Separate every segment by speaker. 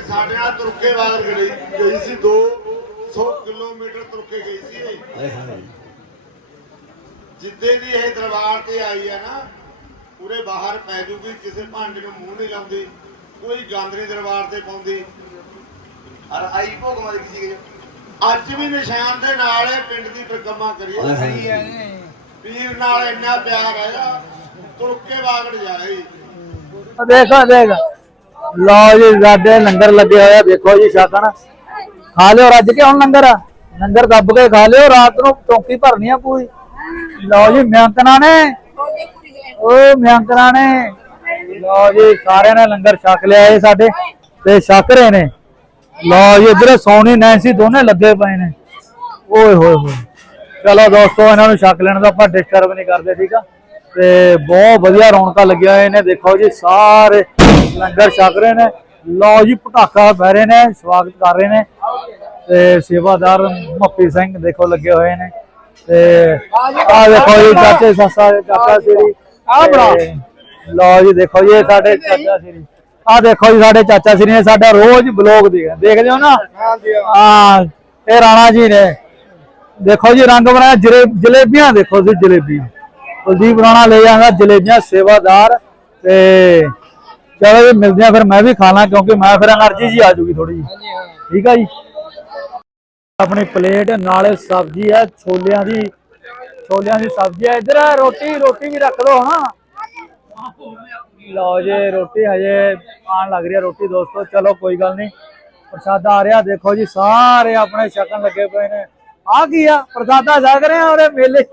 Speaker 1: ਇਹ ਸਾਡੇ ਨਾਲ ਤੁਰਕੇ ਵਾਰ ਗਈ ਗਈ ਸੀ 200 ਕਿਲੋਮੀਟਰ ਤੁਰਕੇ ਗਈ ਸੀ ਇਹ।
Speaker 2: ਹਾਏ ਹਾਏ।
Speaker 1: ਜਿੱਦੇ ਦੀ ਇਹ ਦਰਬਾਰ ਤੇ ਆਈ ਹੈ ਨਾ ਪੂਰੇ ਬਾਹਰ ਪੈ ਜੂਗੀ ਕਿਸੇ ਭਾਂਡੇ ਨੂੰ ਮੂੰਹ ਨਹੀਂ ਲਾਉਂਦੀ ਕੋਈ ਗੰਦ ਨਹੀਂ ਦਰਬਾਰ ਤੇ ਪਾਉਂਦੀ।
Speaker 3: ਔਰ ਆਈ ਭੋਗ ਮਦ ਕਿਸੇ ਕੇ
Speaker 1: ਅੱਜ ਵੀ ਨਿਸ਼ਾਨ ਦੇ ਨਾਲ ਇਹ ਪਿੰਡ ਦੀ ਪ੍ਰਕਮਾ ਕਰੀਏ
Speaker 2: ਹਾਏ ਹਾਏ।
Speaker 1: ਪੀਰ ਨਾਲ ਇੰਨਾ ਪਿਆਰ ਹੈਗਾ ਤੁਰਕੇ ਵਾਗੜ ਜਾਏ।
Speaker 4: ਦੇਖੋ ਦੇਖ। ਲਓ ਜੀ, ਸਾਡੇ ਲੰਗਰ ਲੱਗੇ ਹੋਏ ਦੇਖੋ ਜੀ ਛਕਣ ਖਾ ਲਿਓ, ਰੱਜ ਕੇ ਹੁਣ ਲੰਗਰ। ਲੰਗਰ ਦੱਬ ਕੇ ਖਾ ਲਿਓ, ਰਾਤ ਨੂੰ ਚੌਂਕੀ ਭਰਨੀ ਆ ਪੂਰੀ। ਲਓ ਜੀ, ਮਿਆਂਕਣਾ ਨੇ। ਓ ਮਿਆਂਕਣਾ ਨੇ। ਲਓ ਜੀ, ਸਾਰਿਆਂ ਨੇ ਲੰਗਰ ਛਕ ਲਿਆ ਇਹ ਸਾਡੇ, ਤੇ ਛਕ ਰਹੇ ਨੇ। ਲਓ ਜੀ, ਇਧਰ ਸੋਨੀ ਨੈਂਸੀ ਦੋਨੇ ਲੱਗੇ ਪਏ ਨੇ। ਓਏ, ਹੋਏ ਹੋਏ। ਚਲੋ ਦੋਸਤੋ, ਇਹਨਾਂ ਨੂੰ ਛਕ ਲੈਣ ਦਾ ਆਪਾਂ ਡਿਸਟਰਬ ਨਹੀਂ ਕਰਦੇ, ਠੀਕ ਆ? ਤੇ ਬਹੁਤ ਵਧੀਆ ਰੌਣਕਾਂ ਲੱਗੀਆਂ ਹੋਏ ਨੇ, ਦੇਖੋ ਜੀ, ਸਾਰੇ ਲੰਗਰ ਛਕ ਰਹੇ ਨੇ। ਲਓ ਜੀ ਪਟਾਕਾ ਪੈ ਰਹੇ ਨੇ ਸਵਾਗਤ ਕਰ ਰਹੇ ਨੇ। ਤੇ ਸੇਵਾਦਾਰ ਮੱਪੀ ਸਿੰਘ ਦੇਖੋ ਲੱਗੇ ਹੋਏ ਨੇ। ਤੇ ਆ ਦੇਖੋ ਜੀ ਚਾਚੇ ਸੱਸਾ ਚਾਚਾ ਸ੍ਰੀ। ਆ ਬਣਾ। ਲਓ ਜੀ ਦੇਖੋ ਜੀ ਸਾਡੇ ਚਾਚਾ ਸ੍ਰੀ। ਆ ਦੇਖੋ ਜੀ ਸਾਡੇ ਚਾਚਾ ਸ੍ਰੀ ਨੇ ਸਾਡਾ ਰੋਜ਼ ਬਲੌਗ ਦੇਖ ਦੇਖਦੇ ਹੋ ਨਾ? ਹਾਂ। ਇਹ ਰਾਣਾ ਜੀ ਨੇ। ਦੇਖੋ ਜੀ ਰੰਗ ਬਣਾਇਆ ਜਲੇ ਜਲੇਬੀਆਂ ਦੇਖੋ ਜੀ ਜਲੇਬੀਆਂ। ਕੁਲਦੀਪ ਰਾਣਾ ਲੈ ਜਾਂਦਾ ਜਲੇਬੀਆਂ ਸੇਵਾਦਾਰ। ਤੇ ਚਲੋ ਜੀ ਮਿਲਦੇ ਆ ਫਿਰ ਮੈਂ ਵੀ ਖਾਣਾ ਕਿਉਂਕਿ ਮੈਂ ਫਿਰ ਐਨਰਜੀ ਜੀ ਆ ਜੂਗੀ ਥੋੜੀ ਜੀ ਠੀਕ ਆ ਜੀ? ਆਪਣੀ ਪਲੇਟ ਨਾਲੇ ਸਬਜ਼ੀ ਹੈ ਛੋਲਿਆਂ ਦੀ ਛੋਲਿਆਂ ਦੀ ਸਬਜ਼ੀ ਹੈ। ਇਧਰ ਰੋਟੀ ਰੋਟੀ ਵੀ ਰੱਖ ਲਓ ਹਾਂ। ਲਓ ਜੇ ਰੋਟੀ ਹਜੇ ਆਣ ਲੱਗ ਰਹੀ ਹੈ ਰੋਟੀ ਦੋਸਤੋ ਚਲੋ ਕੋਈ ਗੱਲ ਨਹੀਂ। ਪ੍ਰਸ਼ਾਦਾ ਆ ਰਿਹਾ ਦੇਖੋ ਜੀ ਸਾਰੇ ਆਪਣੇ ਸ਼ਕਨ ਲੱਗੇ ਪਏ ਨੇ। ਆ ਕੀ ਆ? ਪ੍ਰਸ਼ਾਦਾ ਜਾਗ ਰਹੇ ਆ ਉਹਦੇ ਮੇਲੇ?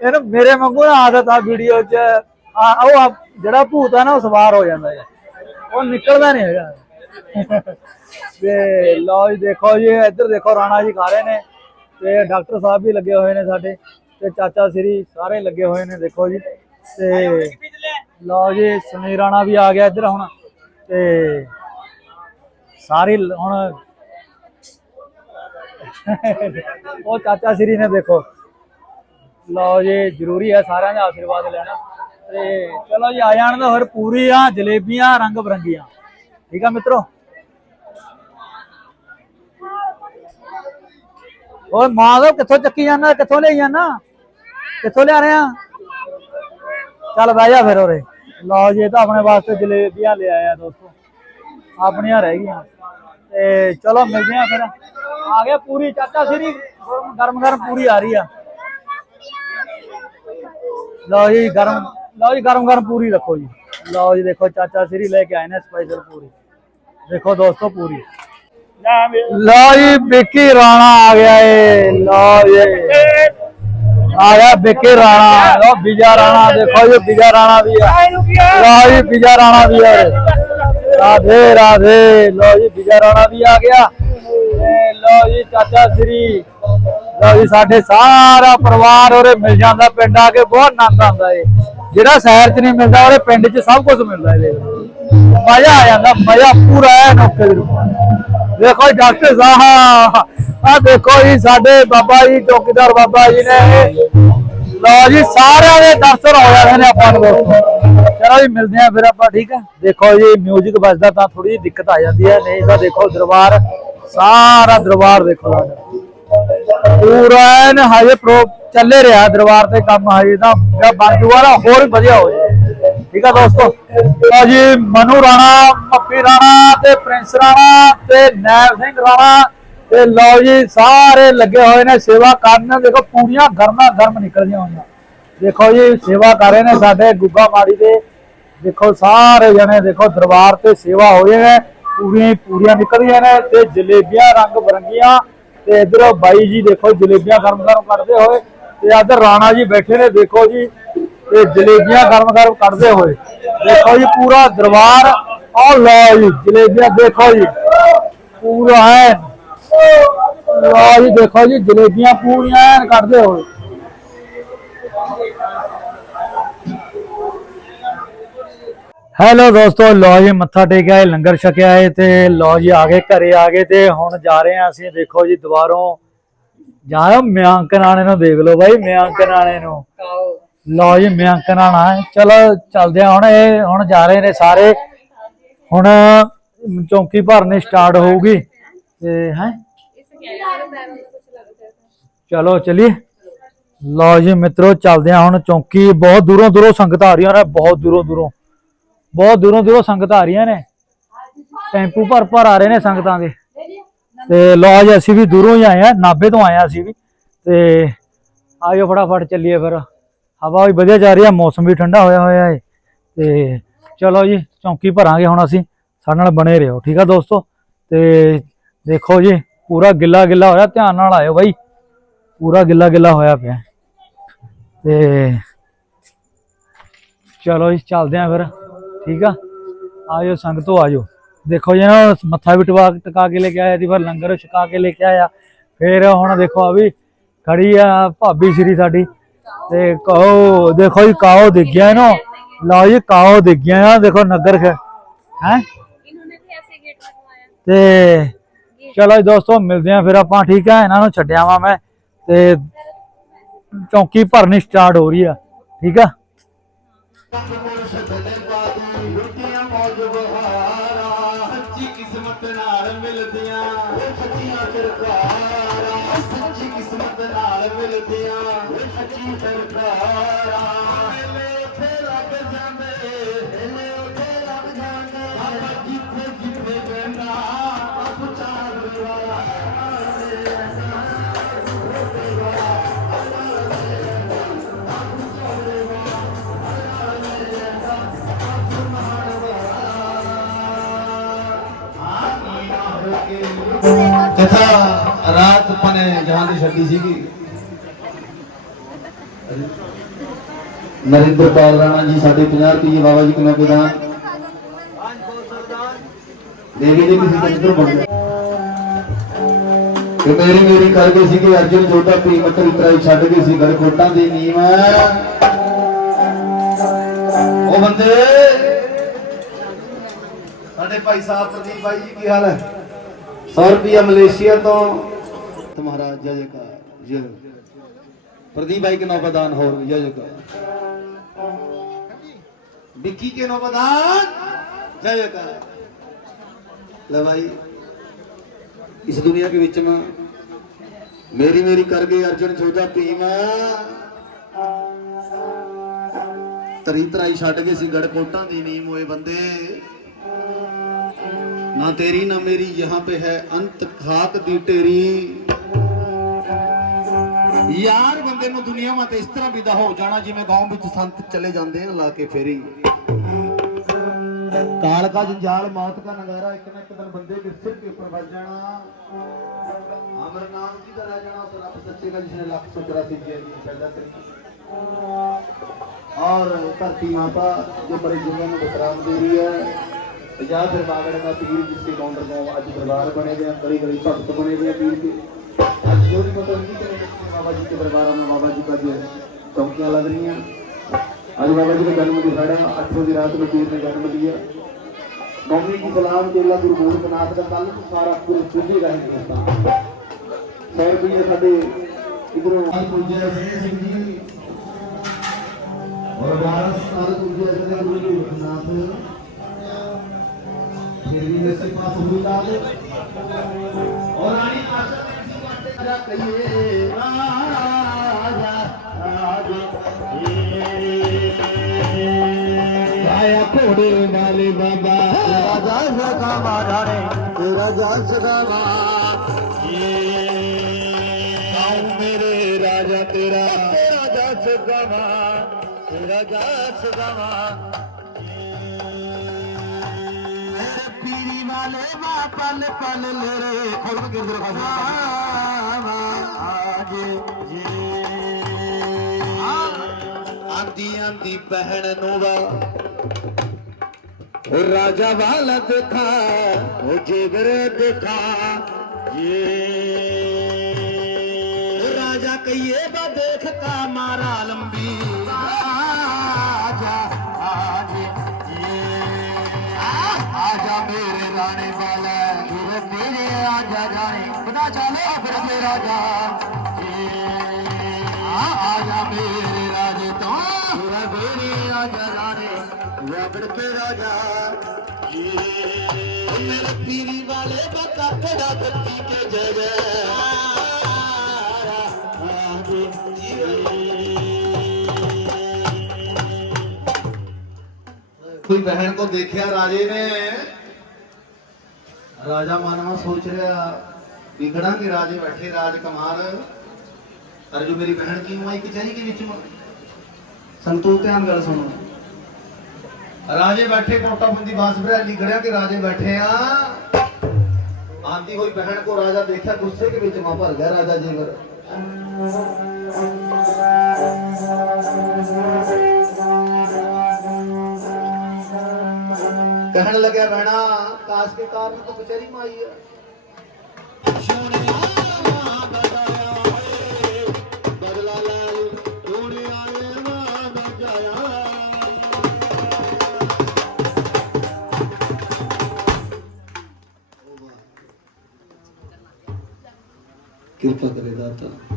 Speaker 4: ਇਹਨੂੰ ਮੇਰੇ ਵਾਂਗੂ ਆਦਤ ਆ ਵੀਡੀਓ 'ਚ। ਆ ਉਹ ਜਿਹੜਾ ਭੂਤ ਆ ਨਾ, ਉਹ ਸਵਾਰ ਹੋ ਜਾਂਦਾ ਹੈ। ਉਹ ਨਿਕਲਦਾ ਨਹੀਂ ਹੈਗਾ। ਤੇ ਲਓ ਜੀ, ਦੇਖੋ ਜੀ, ਇੱਧਰ ਦੇਖੋ, ਰਾਣਾ ਜੀ ਖਾ ਰਹੇ ਨੇ। ਤੇ ਡਾਕਟਰ ਸਾਹਿਬ ਵੀ ਲੱਗੇ ਹੋਏ ਨੇ ਸਾਡੇ। ਤੇ ਚਾਚਾ ਸ੍ਰੀ ਸਾਰੇ ਲੱਗੇ ਹੋਏ ਨੇ, ਦੇਖੋ ਜੀ। ਤੇ ਲਓ ਜੀ, ਸੁਨੀਲ ਰਾਣਾ ਵੀ ਆ ਗਿਆ ਇੱਧਰ ਹੁਣ। ਤੇ ਸਾਰੇ ਹੁਣ ਉਹ ਚਾਚਾ ਸ੍ਰੀ ਨੇ ਦੇਖੋ। ਲਓ ਜੀ, ਜ਼ਰੂਰੀ ਹੈ ਸਾਰਿਆਂ ਦਾ ਆਸ਼ੀਰਵਾਦ ਲੈਣਾ। ਤੇ ਚਲੋ ਜੀ, ਆ ਜਾਣ ਦਾ ਹੋਰ ਪੂਰੀਆਂ ਜਲੇਬੀਆਂ, ਰੰਗ ਬਰੰਗੀਆਂ। ਠੀਕ ਆ ਮਿੱਤਰੋ? ਓਏ ਮਾਧਵ ਕਿੱਥੋਂ ਚੱਕੀ ਜਾਂਦਾ, ਕਿੱਥੋਂ ਲਈ ਜਾਂਦਾ? ਕਿੱਥੋਂ ਲਿਆ ਰਿਹਾ ਚੱਲ ਬਹਿ ਜਾ ਫਿਰ ਉਰੇ। ਲਓ ਜੀ, ਇਹ ਤਾਂ ਆਪਣੇ ਵਾਸਤੇ ਜਲੇਬੀਆਂ ਲੈ ਆਇਆ ਦੋਸਤੋ। ਆਪਣੀਆਂ ਰਹਿ ਗਈਆਂ। ਤੇ ਚਲੋ ਮਿਲਦੇ ਆ ਫਿਰ। ਆ ਗਿਆ ਪੂਰੀ, ਚਾਚਾ ਸ੍ਰੀ ਗਰਮ ਗਰਮ ਪੂਰੀ ਆ ਰਹੀ ਆ। ਲਓ ਜੀ, ਗਰਮ ਲਓ ਜੀ, ਗਰਮ ਗਰਮ ਪੂਰੀ ਰੱਖੋ ਜੀ। ਲਓ ਜੀ, ਦੇਖੋ ਚਾਚਾ ਸ੍ਰੀ ਲੈ ਕੇ ਆਏ ਨੇ ਸਪੈਸ਼ਲ ਪੂਰੀ। ਦੇਖੋ ਦੋਸਤੋ ਪੂਰੀ। ਲਓ ਜੀ, ਵਿੱਕੀ ਰਾਣਾ ਆ ਗਿਆ ਏ। ਲਓ ਜੀ। ਆ ਗਿਆ ਵਿੱਕੀ ਰਾਣਾ। ਲਓ ਵਿਜਾ ਰਾਣਾ, ਦੇਖੋ ਜੀ ਵਿਜਾ ਰਾਣਾ ਵੀ ਆ। ਲਓ ਜੀ ਵਿਜਾ ਰਾਣਾ ਵੀ ਆ। ਰਾਧੇ ਰਾਧੇ। ਲਓ ਜੀ ਵਿਜਾ ਰਾਣਾ ਵੀ ਆ ਗਿਆ। ਲਓ ਜੀ, ਚਾਚਾ ਸ੍ਰੀ। ਲਓ ਜੀ, ਸਾਡੇ ਸਾਰਾ ਪਰਿਵਾਰ ਉਰੇ ਮਿਲ ਜਾਂਦਾ, ਪਿੰਡ ਆ ਕੇ ਬਹੁਤ ਆਨੰਦ ਆਉਂਦਾ ਏ। ਜਿਹੜਾ ਸ਼ਹਿਰ 'ਚ ਨਹੀਂ ਮਿਲਦਾ, ਉਹਦੇ ਪਿੰਡ 'ਚ ਸਭ ਕੁਝ ਮਿਲਦਾ ਏ ਮਜ਼ਾ ਆ ਜਾਂਦਾ, ਮਜ਼ਾ ਪੂਰਾ ਹੈ ਨੋਕੇ ਦੇ ਦੇਖੋ ਡਾਕਟਰ ਸਾਹਿਬ ਆ ਦੇਖੋ ਜੀ, ਸਾਡੇ ਬਾਬਾ ਜੀ, ਚੌਕੀਦਾਰ ਬਾਬਾ ਜੀ ਨੇ। ਲਓ ਜੀ, ਸਾਰਿਆਂ ਦੇ ਦਰਸ਼ਨ ਹੋ ਜਾਂਦੇ ਨੇ ਆਪਾਂ ਨੂੰ ਚਲੋ ਜੀ, ਮਿਲਦੇ ਆ ਫਿਰ ਆਪਾਂ, ਠੀਕ ਆ? ਦੇਖੋ ਜੀ 뮤직 ਵੱਜਦਾ ਤਾਂ ਥੋੜੀ ਜਿਹੀ ਦਿੱਕਤ ਆ ਜਾਂਦੀ ਹੈ, ਨਹੀਂ ਤਾਂ ਦੇਖੋ ਦਰਬਾਰ, ਸਾਰਾ ਦਰਬਾਰ ਦੇਖੋ। ਪੂਰਾ ਐਨ ਹਜੇ ਪ੍ਰੋ ਚੱਲੇ ਰਿਹਾ ਦਰਬਾਰ ਤੇ ਕੰਮ ਹਜੇ ਤਾਂ ਜਾਂ ਬਣ ਜੂਗਾ ਨਾ, ਹੋਰ ਵਧੀਆ ਹੋ ਜਾਏ ਠੀਕ ਆ ਦੋਸਤੋ? ਲਓ ਜੀ ਮਨੂ ਰਾਣਾ, ਮੱਪੀ ਰਾਣਾ ਤੇ ਪ੍ਰਿੰਸ ਰਾਣਾ ਤੇ ਨੈਬ ਸਿੰਘ ਰਾਣਾ ਤੇ ਲਓ ਜੀ, ਸਾਰੇ ਲੱਗੇ ਹੋਏ ਨੇ ਸੇਵਾ ਕਰਨ। ਦੇਖੋ, ਪੂਰੀਆਂ ਗਰਮਾ ਗਰਮ ਨਿਕਲਦੀਆਂ ਹੋਈਆਂ। ਦੇਖੋ ਜੀ, ਸੇਵਾ ਕਰ ਰਹੇ ਨੇ ਸਾਡੇ ਗੁੱਗਾ ਮਾੜੀ ਦੇ। ਦੇਖੋ, ਸਾਰੇ ਜਣੇ, ਦੇਖੋ, ਦਰਬਾਰ ਤੇ ਸੇਵਾ ਹੋ ਰਹੇ ਨੇ ਪੂਰੀਆਂ ਪੂਰੀਆਂ ਨਿਕਲਦੀਆਂ ਨੇ ਤੇ ਜਲੇਬੀਆਂ ਰੰਗ ਬਰੰਗੀਆਂ ਤੇ ਇਧਰ ਬਾਈ ਜੀ ਦੇਖੋ ਜਲੇਬੀਆਂ ਗਰਮ ਗਰਮ ਕੱਢਦੇ ਹੋਏ ਤੇ ਇਧਰ ਰਾਣਾ ਜੀ ਬੈਠੇ ਨੇ, ਦੇਖੋ ਜੀ, ਤੇ ਜਲੇਬੀਆਂ ਗਰਮ ਗਰਮ ਕੱਢਦੇ ਹੋਏ। ਦੇਖੋ ਜੀ, ਪੂਰਾ ਦਰਬਾਰ ਆ ਲਓ ਜੀ, ਜਲੇਬੀਆਂ ਦੇਖੋ ਜੀ, ਪੂਰਾ ਹੈ। ਲਓ ਜੀ ਦੇਖੋ ਜੀ, ਜਲੇਬੀਆਂ ਪੂਰੀਆਂ ਐਨ ਕੱਢਦੇ ਹੋਏ। ਹੈਲੋ ਦੋਸਤੋ ਲੋ ਜੀ ਮੱਥਾ ਟੇਕਿਆ ਹੈ ਲੰਗਰ ਛਕਿਆ ਹੈ ਤੇ ਲੋ ਜੀ ਆ ਗਏ ਘਰੇ ਆ ਗਏ ਤੇ ਹੁਣ ਜਾ ਰਹੇ ਹਾਂ ਅਸੀਂ ਦੇਖੋ ਜੀ ਦੁਬਾਰੋਂ ਜਾ ਮਿਆਂਕ ਨਾਣੇ ਨੂੰ ਦੇਖ ਲਓ ਬਾਈ ਮਿਆਂਕ ਨਾਣੇ ਨੂੰ। ਲੋ ਜੀ ਮਿਆਂਕ ਨਾਣਾ ਚਲੋ ਚੱਲਦੇ ਹਾਂ ਹੁਣ ਇਹ ਹੁਣ ਜਾ ਰਹੇ ਨੇ ਸਾਰੇ। ਹੁਣ ਚੌਂਕੀ ਭਰਨੇ ਸਟਾਰਟ ਹੋਊਗੀ। ਤੇ ਹੈ? ਚਲੋ ਚਲਿਏ। ਲਓ ਜੀ ਮਿੱਤਰੋ ਚੱਲਦੇ ਆ ਹੁਣ ਚੌਂਕੀ ਬਹੁਤ ਦੂਰੋਂ ਦੂਰੋਂ ਸੰਗਤਾਂ ਆ ਰਹੀਆਂ ਨੇ ਬਹੁਤ ਦੂਰੋਂ ਦੂਰੋਂ। ਬਹੁਤ ਦੂਰੋਂ ਦੂਰੋਂ ਸੰਗਤਾਂ ਆ ਰਹੀਆਂ ਨੇ। ਟੈਂਪੂ ਭਰ ਭਰ ਆ ਰਹੇ ਨੇ ਸੰਗਤਾਂ ਦੇ। ਤੇ ਲਓ ਜੀ, ਅਸੀਂ ਵੀ ਦੂਰੋਂ ਹੀ ਆਏ ਆ ਨਾਭੇ ਤੋਂ ਆਏ ਆ ਅਸੀਂ ਵੀ। ਤੇ ਆਜੋ ਫਟਾਫਟ ਚੱਲੀਏ ਫਿਰ। ਹਵਾ ਵੀ ਵਧੀਆ ਜਾ ਰਹੀ ਹੈ, ਮੌਸਮ ਵੀ ਠੰਡਾ ਹੋਇਆ ਹੋਇਆ ਹੈ। ਤੇ ਚਲੋ ਜੀ, ਚੌਂਕੀ ਭਰਾਂਗੇ ਹੁਣ ਅਸੀਂ। ਸਾਡੇ ਨਾਲ ਬਣੇ ਰਹੋ, ਠੀਕ ਆ ਦੋਸਤੋ? ਤੇ ਦੇਖੋ ਜੀ, ਪੂਰਾ ਗਿੱਲਾ ਗਿੱਲਾ ਹੋਇਆ, ਧਿਆਨ ਨਾਲ ਆਇਓ ਬਾਈ। ਪੂਰਾ ਗਿੱਲਾ ਗਿੱਲਾ ਹੋਇਆ ਪਿਆ। ਤੇ ਚਲੋ ਜੀ, ਚੱਲਦੇ ਆਂ ਫਿਰ। ਠੀਕ ਆ? ਆਇਓ ਸੰਗਤੋ ਆਇਓ ਦੇਖੋ ਜੀ ਇਹਨਾਂ ਮੱਥਾ ਵੀ ਟਵਾ ਟਕਾ ਕੇ ਲੈ ਕੇ ਆਇਆ ਸੀ ਫਿਰ ਲੰਗਰ ਛਕਾ ਕੇ ਲੈ ਕੇ ਆਇਆ। ਫਿਰ ਹੁਣ ਦੇਖੋ ਆ ਵੀ ਖੜੀ ਆ ਭਾਬੀ ਸ਼੍ਰੀ ਸਾਡੀ। ਤੇ ਕਹੋ ਦੇਖੋ ਜੀ ਕਾਹੋ ਦੇ ਗਿਆ ਨਾ ਲਓ ਜੀ ਕਾਹੋ ਦੇ ਗਿਆ ਨਾ ਦੇਖੋ ਨਗਰ ਹੈ?
Speaker 2: ਹੈ
Speaker 4: ਤੇ ਚਲੋ ਜੀ ਦੋਸਤੋ ਮਿਲਦੇ ਆ ਫਿਰ ਆਪਾਂ ਠੀਕ ਆ? ਇਹਨਾਂ ਨੂੰ ਛੱਡਿਆ ਵਾਂ ਮੈਂ। ਤੇ ਚੌਂਕੀ ਭਰਨੀ ਸਟਾਰਟ ਹੋ ਰਹੀ ਆ ਠੀਕ ਆ?
Speaker 3: ਤਥਾ ਰਾਤ ਪਨੇ ਜਹਾਂ ਦੀ ਛੱਡੀ ਸੀਗੀ। ਨਰਿੰਦਰ ਪਾਲ ਰਾਣਾ ਜੀ, ਸਾਡੇ 50 ਰੁਪਏ ਬਾਬਾ ਜੀ ਕੋਲੋਂ ਪ੍ਰਦਾਨ ਦੇਵੀ ਜੀ ਕਿਸੇ ਤੰਤਰ ਬਣ ਤੇ ਮੇਰੀ ਮੇਰੀ ਕਰ ਗਏ ਸੀਗੇ, ਅਰਜਨ ਜੋਧਾ ਪੀ ਮਟਰ ਉਤਰਾਈ ਛੱਡ ਗਏ ਸੀ ਗੜਕੋਟਾਂ ਦੀ ਨੀਮ। ਉਹ ਬੰਦੇ, ਸਾਡੇ ਭਾਈ ਸਾਹਿਬ ਪ੍ਰਦੀਪ ਭਾਈ ਜੀ, ਕੀ ਹਾਲ ਹੈ? 100 ਰੁਪਿਆ ਮਲੇਸ਼ੀਆ ਤੋਂ ਤੁਹਾਡਾ ਜੈ ਜੈਕਾਰ ਜੈ ਪ੍ਰਦੀਪ ਭਾਈ के नौबदान हो जय जयकार विक्की के नौबदान जय जयकार ले भाई इस दुनिया के बीच में मेरी मेरी कर गए अर्जुन जोधा भीम ਤਰੀ ਤਰਾਈ ਛੱਡ ਗਏ ਸੀ ਗੜਕੋਟਾਂ ਦੀ ਨੀਮ ਹੋਏ ਬੰਦੇ ਨਾ ਤੇਰੀ ਨਾ ਮੇਰੀ ਯਹਾਂ पे है ਅੰਤ ਖਾਕ ਦੀ ਢੇਰੀ ਯਾਰ ਬੰਦੇ ਨੂੰ ਦੁਨੀਆ ਮਾ ਤੇ ਇਸ ਤਰ੍ਹਾਂ ਵਿਦਾ ਹੋ ਜਾਣਾ ਜਿਵੇਂ ਗਾਉਂ ਵਿੱਚ ਸੰਤ ਚਲੇ ਜਾਂਦੇ ਆ ਲਾ ਕੇ ਫੇਰੀ ਕਾਲ ਕਾ ਜੰਜਾਲ ਮੌਤ ਕਾ ਨਗਾਰਾ ਇੱਕ ਨਾ ਇੱਕ ਦਿਨ ਬੰਦੇ ਦੇ ਸਿਰ ਕੇ ਉੱਪਰ ਵੱਜ ਜਾਣਾ ਅਮਰ ਨਾਮ ਕੀ ਦਾ ਰਹਿ ਜਾਣਾ ਉਸ ਰੱਬ ਸੱਚੇ ਦਾ ਜਿਸਨੇ ਲੱਖ ਸੌ ਚੁਰਾਸੀ ਜੀ ਪੈਦਾ ਕਰੀ और धरती माता जो बड़े जीवन में विश्राम दे रही है ਪੰਜਾਬ ਦਰਬਾਰ ਦਾ ਪੀਰ ਜਿਸਦੇ ਕਾਊਂਟਰ ਦਾ ਅੱਜ ਦਰਬਾਰ ਬਣੇ ਹੋਏ ਆ, ਗਲੀ ਗਲੀ ਭਗਤ ਬਣੇ ਹੋਏ ਪੀਰ ਦੇ ਅੱਜ ਜੋ ਵੀ ਮਤਲਬ ਕਿ ਬਾਬਾ ਜੀ ਦੇ ਦਰਬਾਰਾਂ ਨੂੰ ਬਾਬਾ ਜੀ ਦਾ ਚੌਂਕੀਆਂ ਲੱਗ ਰਹੀਆਂ। आज बाबा जी का जन्म दिखाड़ा आठ सौ की रात में पीर ने जन्म दिया मम्मी की सलाम चेला गुरु गोरखनाथ का कल सारा गुरु पूजे का हिंदुस्तान सैर भी है साढ़े इधरों पूजे सिंह जी और बारह साल पूजे गुरु गोरखनाथ फिर भी वैसे पास हुई लाल और रानी आशा ने इसी बात से कहिए राजा आया घोड़े वाले बाबा राजा सगावा राणे राजा सगावा आओ मेरे राजा तेरा राजा सगावा राजा सगावा मेरे ਵਾਲੇ ਮਾ ਪਲ ਪਲ ਲਰੇ ਖੋਲ ਕੇ ਅੰਦਰ ਫਸਾ ਆਜ ਜੀ। ਆਂਦੀ ਆਂਦੀ ਬਹਿਣ ਨੂੰ ਵਾ। ਰਾਜਾ ਵਾਲਾ ਦਿਖਾ, ਉਹ ਜਿਗਰ ਦਿਖਾ। ਜੀ। चलो फिर मेरा जा आ- आजा मेरे राजे तो गुरु मेरे आजा रानी रबड़ के राजा
Speaker 5: मेरे पीरी वाले बता खड़ा धरती के जय जय कोई बहन को देखा राजे ने राजा मानवा सोच रहा बिगड़ा के राजे बैठे राजकुमार और जो मेरी बहन की आई कचहरी के बीच में संतोष ध्यान गल सुनो राजे बैठे कोटाबंदी बास बरैली गड़िया के राजे बैठे आ आंधी हुई बहन को राजा देखा गुस्से के बीच में भर गया राजा जेवर कहने लगे बहना काश के कारण तो कचहरी में आई है
Speaker 3: todo.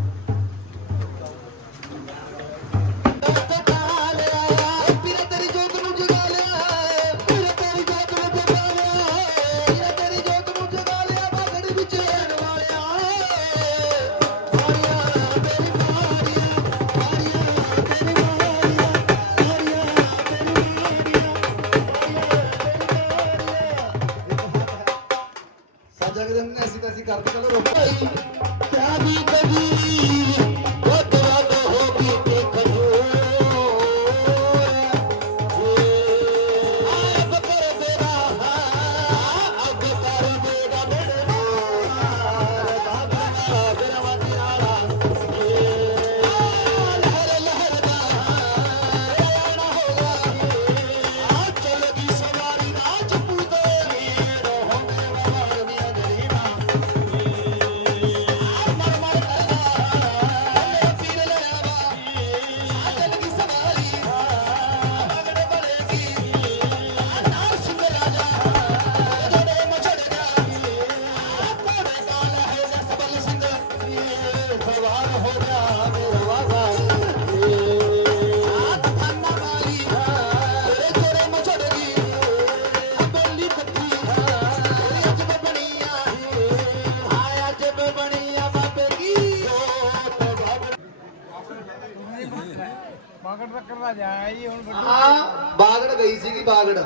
Speaker 3: ਜੀ ਹੁਣ
Speaker 5: ਹਾਂ ਬਾਗੜ ਗਈ ਸੀਗੀ ਬਾਗੜ।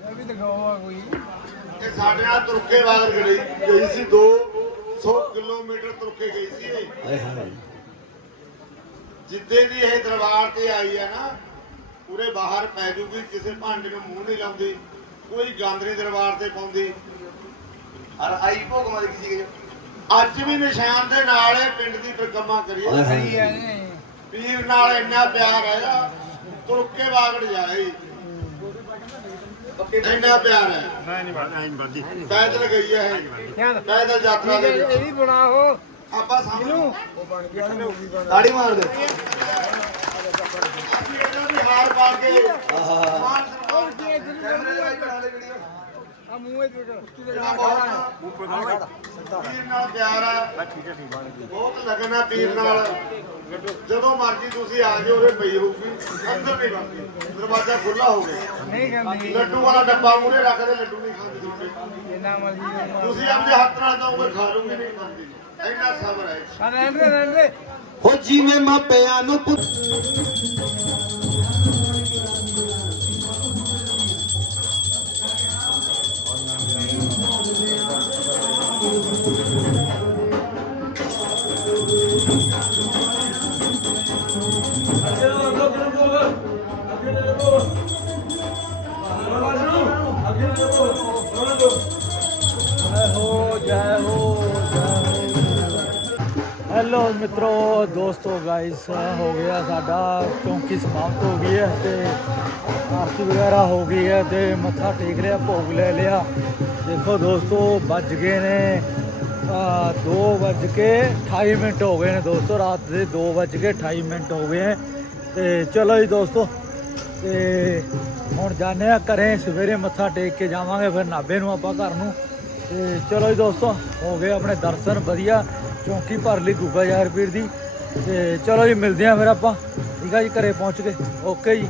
Speaker 3: ਇਹ ਵੀ ਦਿਖਾਵਾ ਕੋਈ।
Speaker 6: ਇਹ ਸਾਡੇ ਨਾਲ ਤੁਰਕੇ ਵਾਰ ਗਈ ਗਈ ਸੀ 200 ਕਿਲੋਮੀਟਰ ਤੁਰਕੇ ਗਈ ਸੀ ਇਹ।
Speaker 5: ਹਾਏ ਹਾਏ।
Speaker 6: ਜਿੱਦੇ ਦੀ ਇਹ ਦਰਬਾਰ ਤੇ ਆਈ ਹੈ ਨਾ ਪੂਰੇ ਬਾਹਰ ਪੈ ਜੂਗੀ ਕਿਸੇ ਭਾਂਡੇ ਨੂੰ ਮੂੰਹ ਨਹੀਂ ਲਾਉਂਦੀ ਕੋਈ ਗੰਦ ਨਹੀਂ ਦਰਬਾਰ ਤੇ ਪਾਉਂਦੀ।
Speaker 5: ਅਰ ਆਈ ਭੋਗ ਮਾਰੀ ਕਿਸੇ ਕੇ
Speaker 6: ਅੱਜ ਵੀ ਨਿਸ਼ਾਨ ਦੇ ਨਾਲ ਇਹ ਪਿੰਡ ਦੀ ਪ੍ਰਕਮਾ ਕਰੀ
Speaker 5: ਹਾਏ ਹਾਏ।
Speaker 3: ਸਹੀ ਹੈ।
Speaker 6: ਪੀਰ ਨਾਲ ਇੰਨਾ ਪਿਆਰ ਹੈਗਾ ਤੁਰਕੇ ਵਾਗੜ ਜਾਏ। ਇੰਨਾ ਪਿਆਰ ਹੈ। ਪੈਦਲ ਗਈ ਹੈ ਇਹ। ਪੈਦਲ ਯਾਤਰਾ ਦੇ
Speaker 3: ਇਹ
Speaker 6: ਵਿੱਚ।
Speaker 3: ਵੀ ਬਣਾਓ
Speaker 6: ਆਪਾਂ ਸਾਹਮਣੇ
Speaker 5: ਤਾੜੀ ਮਾਰ ਦੇ।
Speaker 6: ਹਾਰ ਪਾ ਕੇ
Speaker 5: ਆਹਾ।
Speaker 6: ਮਾਨ ਸਨਮਾਨ
Speaker 5: ਕੈਮਰੇ ਲਾਈ ਬਣਾ ਲੈ ਵੀਡੀਓ
Speaker 3: ਆ ਮੂੰਹੇ ਤੇ ਉੱਤੇ
Speaker 6: ਇਹਦਾ ਬਹੁਤ ਪੀਰ ਨਾਲ ਪਿਆਰ ਹੈ ਬਹੁਤ ਲੱਗਣਾ ਪੀਰ ਨਾਲ। ਜਦੋਂ ਮਰਜ਼ੀ ਤੁਸੀਂ ਆ ਜਾਓ ਉਰੇ ਪਈ ਹੋਊਗੀ ਅੰਦਰ ਨਹੀਂ ਬੰਦੀ ਦਰਵਾਜ਼ਾ ਖੁੱਲਾ ਹੋ ਗਿਆ।
Speaker 3: ਨਹੀਂ ਕਰਨੀ।
Speaker 6: ਲੱਡੂ ਵਾਲਾ ਡੱਬਾ ਮੂਰੇ ਰੱਖਦੇ ਲੱਡੂ ਨਹੀਂ ਖਾਂਦੀ ਤੁਹਾਡੇ
Speaker 3: ਜਿੰਨਾ ਮਰਜ਼ੀ
Speaker 6: ਤੁਸੀਂ ਆਪਣੇ ਹੱਥ ਨਾਲ ਦੋਗੇ ਖਾ ਲੂਗੇ ਨਹੀਂ ਖਾਂਦੀ। ਇੰਨਾ ਸਬਰ ਹੈ।
Speaker 3: ਆ ਰਹਿਣ ਦੇ ਰਹਿਣ ਦੇ।
Speaker 5: ਹੋ ਜਿਵੇਂ ਮਾਪਿਆਂ ਨੂੰ ਪੁੱਤ
Speaker 4: ਮਿੱਤਰੋ, ਦੋਸਤੋ ਗਾਇਸ ਹੋ ਗਿਆ ਸਾਡਾ, ਚੌਂਕੀ ਸਮਾਪਤ ਹੋ ਗਈ ਹੈ ਤੇ ਆਰਤੀ ਵਗੈਰਾ ਹੋ ਗਈ ਹੈ ਤੇ ਮੱਥਾ ਟੇਕ ਲਿਆ, ਭੋਗ ਲੈ ਲਿਆ। ਦੇਖੋ ਦੋਸਤੋ, ਵੱਜ ਗਏ ਨੇ 2 ਵੱਜ ਕੇ 28 ਮਿੰਟ ਹੋ ਗਏ ਨੇ ਦੋਸਤੋ, ਰਾਤ ਦੇ 2 ਵੱਜ ਕੇ 28 ਮਿੰਟ ਹੋ ਗਏ ਹੈ। ਤੇ ਚਲੋ ਜੀ ਦੋਸਤੋ, ਤੇ ਹੁਣ ਜਾਂਦੇ ਆ ਘਰੇ, ਸਵੇਰੇ ਮੱਥਾ ਟੇਕ ਕੇ ਜਾਵਾਂਗੇ, ਫਿਰ ਨਾਭੇ ਨੂੰ ਆਪਾਂ ਘਰ ਨੂੰ। ਤੇ ਚਲੋ ਜੀ ਦੋਸਤੋ, ਹੋ ਗਏ ਆਪਣੇ ਦਰਸ਼ਨ, ਵਧੀਆ। ਚੌਂਕੀ ਭਰ ਲਈ ਗੁੱਗਾ ਯਾਰ ਪੀਰ ਦੀ। ਤੇ ਚਲੋ ਜੀ, ਮਿਲਦੇ ਆ ਫਿਰ ਆਪਾਂ। ਠੀਕ ਆ ਜੀ, ਘਰੇ ਪਹੁੰਚ ਕੇ। ਓਕੇ ਜੀ।